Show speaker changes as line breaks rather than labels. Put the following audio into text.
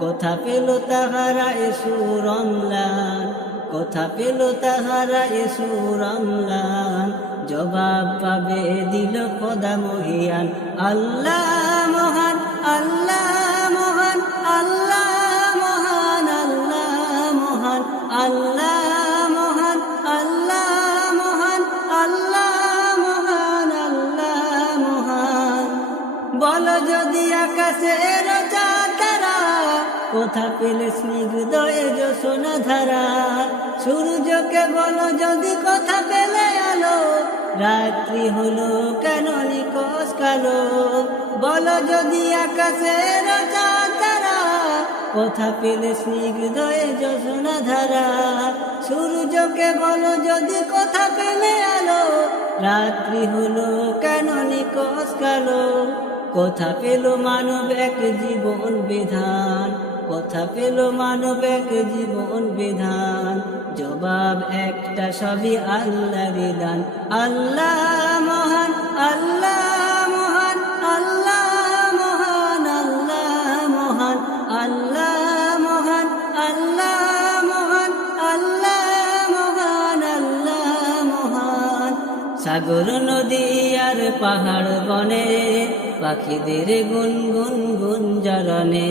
কোথা পেল তাহারা এসুর অম্লান কোথা পেল তাহারা এসুর অম্লান জবাব পাবে দিল খোদা মহিয়ান। আল্লাহ মহান আল্লাহ মহান আল্লাহ মহান আল্লাহ মহান আল্লাহ মহান বলো যদি আকাশের তারা কোথা পেলে স্নিগ্ধ এ সোনা ধারা। সূর্যকে বলো যদি কথা পেলে আলো, রাত্রি হলো কেন নিকশ কালো? বলো যদি আকাশের তারা, কোথা পেলে স্নিগ্ধ এ সোনা ধারা। সূর্যকে বলো যদি কথা পেলে আলো, রাত্রি হলো কেন নিকশ কালো? কোথা পেল মানব এক জীবন বিধান। কোথা পেল মানব এক জীবন বিধান। জবাব একটা সবই আল্লাহ মহান আল্লাহ মহান আল্লাহ মহান আল্লাহ মহান আল্লাহ মহান আল্লাহ মহান আল্লাহ মহান আল্লাহ মহান। সাগর, নদী আর পাহাড় বনে পাখিদের গুন গুন গুন জরনে